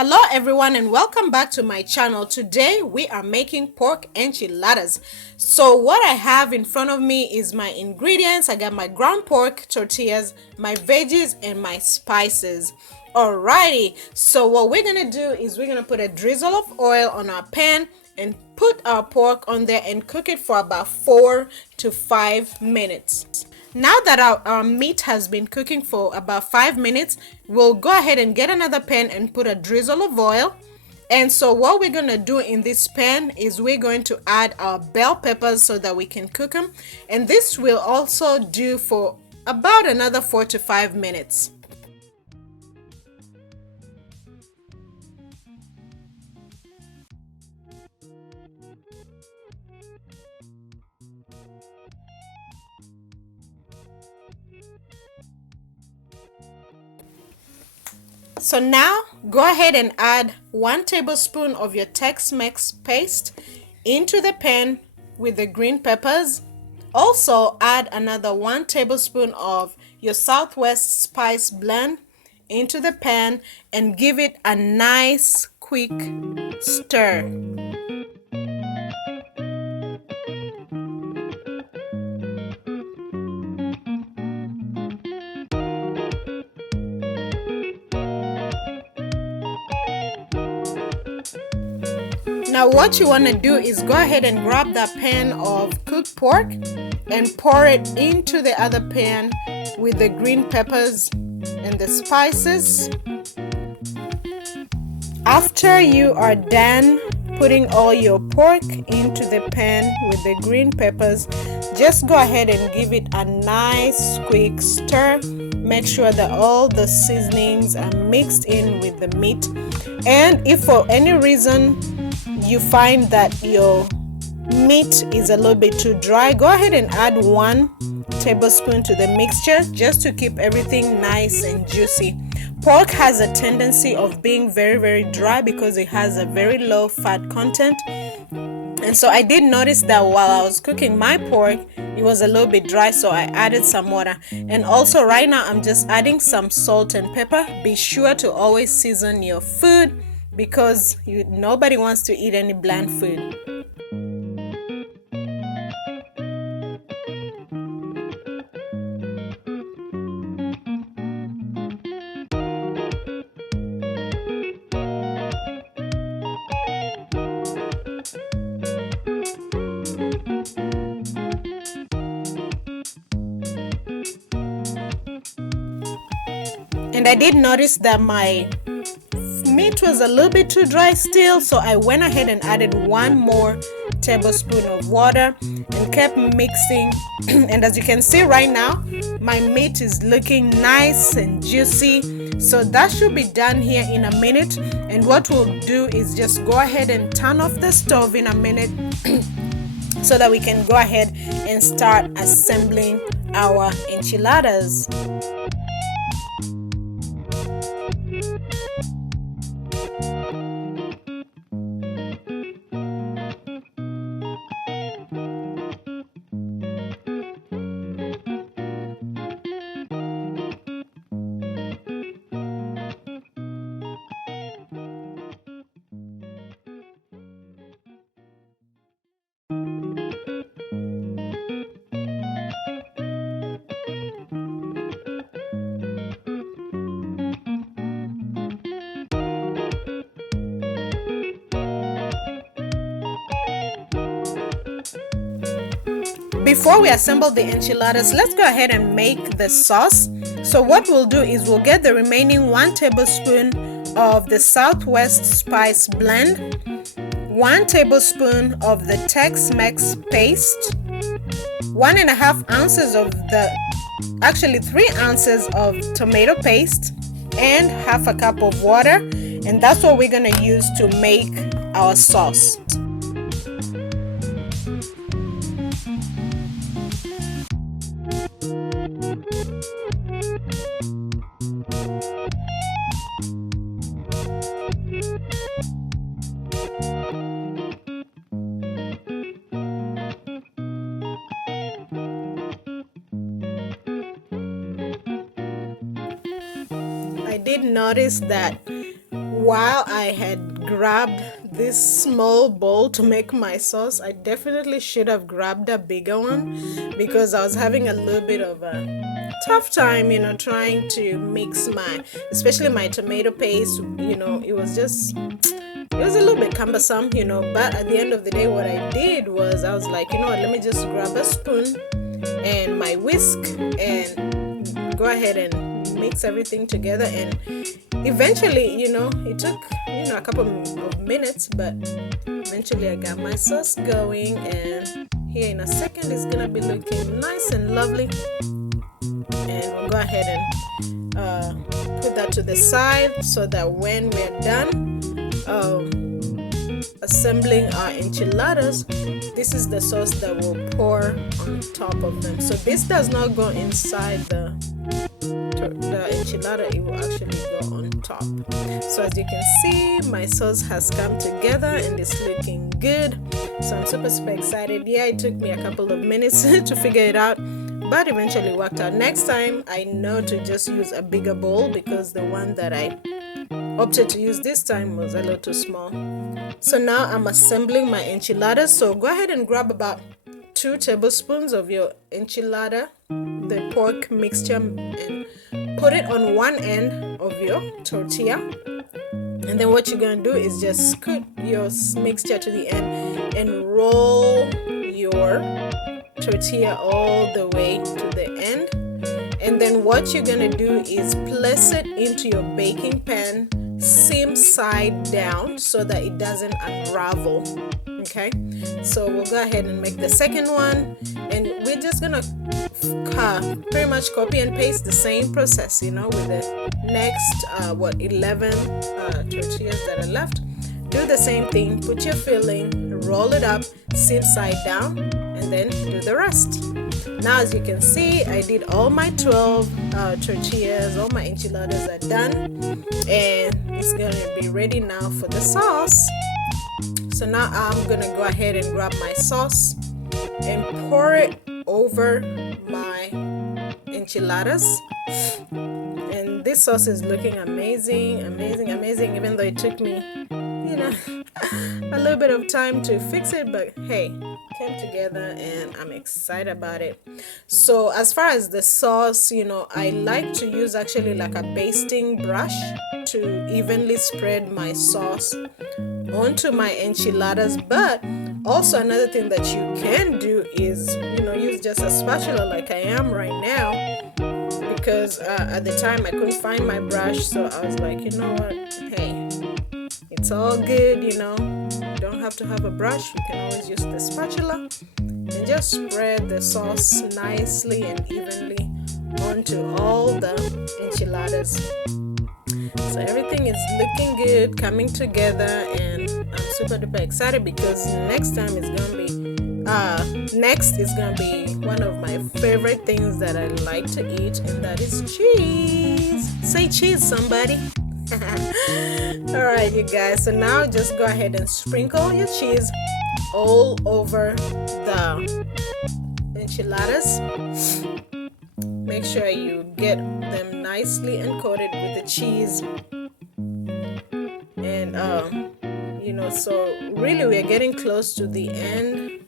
Hello everyone and welcome back to my channel. Today we are making pork enchiladas. So what I have in front of me is my ingredients. I got my ground pork, tortillas, my veggies, and my spices. Alrighty, so what we're gonna do is we're gonna put a drizzle of oil on our pan and put our pork on there and cook it for about 4 to 5 minutes. Now that our meat has been cooking for about 5 minutes, we'll go ahead and get another pan and put a drizzle of oil. And so what we're going to do in this pan is we're going to add our bell peppers so that we can cook them. And this will also do for about another 4 to 5 minutes. So now go ahead and add 1 tablespoon of your Tex Mex paste into the pan with the green peppers. Also add another 1 tablespoon of your Southwest spice blend into the pan and give it a nice quick stir. Now what you want to do is go ahead and grab that pan of cooked pork and pour it into the other pan with the green peppers and the spices. After you are done putting all your pork into the pan with the green peppers, just go ahead and give it a nice quick stir. Make sure that all the seasonings are mixed in with the meat. And if for any reason you find that your meat is a little bit too dry, go ahead and add 1 tablespoon to the mixture just to keep everything nice and juicy. Pork has a tendency of being very dry because it has a very low fat content. And so I did notice that while I was cooking my pork, it was a little bit dry, so I added some water. And also right now I'm just adding some salt and pepper. Be sure to always season your food because nobody wants to eat any bland food. And I did notice that my meat was a little bit too dry still, so I went ahead and added 1 more tablespoon of water and kept mixing. And as you can see right now, my meat is looking nice and juicy, so that should be done here in a minute. And what we'll do is just go ahead and turn off the stove in a minute so that we can go ahead and start assembling our enchiladas. Before we assemble the enchiladas, let's go ahead and make the sauce. So what we'll do is we'll get the remaining 1 tablespoon of the Southwest spice blend, 1 tablespoon of the Tex Mex paste, 1.5 ounces of actually 3 ounces of tomato paste, and half a cup of water. And that's what we're going to use to make our sauce. I did notice that while I had grabbed this small bowl to make my sauce, I definitely should have grabbed a bigger one because I was having a little bit of a tough time, trying to mix especially my tomato paste. It was a little bit cumbersome, but at the end of the day, what I did was I was like, let me just grab a spoon and my whisk and go ahead and mix everything together. And eventually, it took, a couple of minutes, but eventually I got my sauce going, and here in a second it's gonna be looking nice and lovely. And we'll go ahead and put that to the side so that when we're done assembling our enchiladas, this is the sauce that will pour on top of them. So this does not go inside the enchilada, it will actually go on top. So as you can see, my sauce has come together and it's looking good. So I'm super excited. Yeah, it took me a couple of minutes to figure it out, but eventually worked out. Next time I know to just use a bigger bowl because the one that I opted to use this time was a little too small. So now I'm assembling my enchiladas. So go ahead and grab about 2 tablespoons of your enchilada, the pork mixture, and put it on one end of your tortilla. And then what you're going to do is just scoot your mixture to the end and roll your tortilla all the way to the end. And then what you're going to do is place it into your baking pan, same side down, so that it doesn't unravel. Okay, so we'll go ahead and make the second one, and we're just gonna pretty much copy and paste the same process, with the next 11 tortillas that are left. Do the same thing, put your filling, roll it up, same side down, and then do the rest. Now as you can see, I did all my 12 tortillas, all my enchiladas are done, and it's gonna be ready now for the sauce. So now I'm gonna go ahead and grab my sauce and pour it over my enchiladas. And this sauce is looking amazing, even though it took me, a little bit of time to fix it, but hey, it came together and I'm excited about it. So as far as the sauce, I like to use actually like a basting brush to evenly spread my sauce onto my enchiladas. But also another thing that you can do is use just a spatula like I am right now, because at the time I couldn't find my brush, so I was like, you know what, hey, it's all good, you don't have to have a brush, you can always use the spatula and just spread the sauce nicely and evenly onto all the enchiladas. So everything is looking good, coming together, and I'm super duper excited because next is gonna be one of my favorite things that I like to eat, and that is cheese. Say cheese, somebody. Alright, you guys, so now just go ahead and sprinkle your cheese all over the enchiladas. Make sure you get them nicely and coated with the cheese. And so really we're getting close to the end,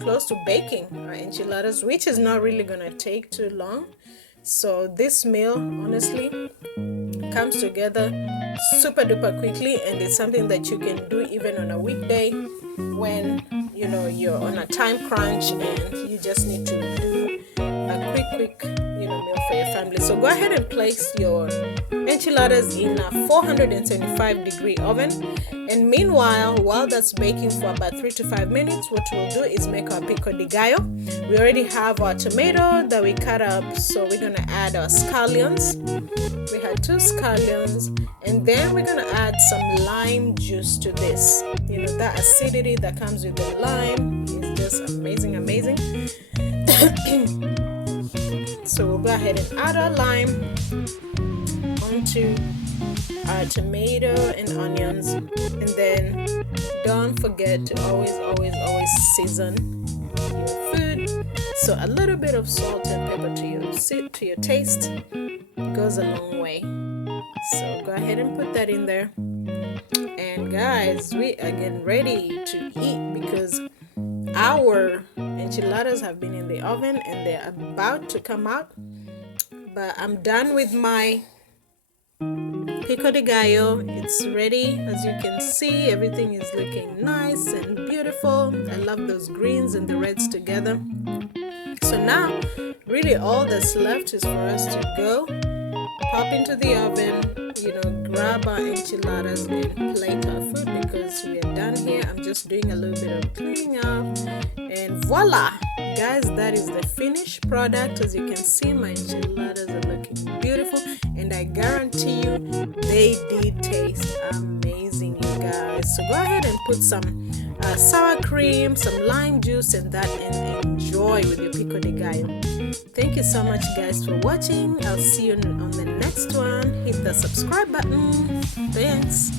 close to baking our enchiladas, which is not really gonna take too long. So this meal honestly comes together super duper quickly, and it's something that you can do even on a weekday when you're on a time crunch and you just need to do a quick meal for your family. So go ahead and place your enchiladas in a 475-degree oven, and meanwhile, while that's baking for about 3 to 5 minutes, what we'll do is make our Pico de Gallo. We already have our tomato that we cut up, so we're gonna add our scallions. We had 2 scallions, and then we're gonna add some lime juice to this. That acidity that comes with the lime is just amazing. So we'll go ahead and add our lime onto our tomato and onions, and then don't forget to always season your food. So a little bit of salt and pepper to your taste goes a long way. So go ahead and put that in there. And guys, we are getting ready to eat because our enchiladas have been in the oven and they're about to come out. But I'm done with my Pico de Gallo. It's ready. As you can see, everything is looking nice and beautiful. I love those greens and the reds together. So now, really all that's left is for us to go pop into the oven, grab our enchiladas and plate our food because we are done here. I'm just doing a little bit of cleaning up, and voila, guys, that is the finished product. As you can see, my enchiladas are looking beautiful, and I guarantee you they did taste amazing, you guys. So go ahead and put some sour cream, some lime juice, and that, and enjoy with your Pico de Gallo. Thank you so much, guys, for watching. I'll see you on the next one. Hit the subscribe button. Thanks.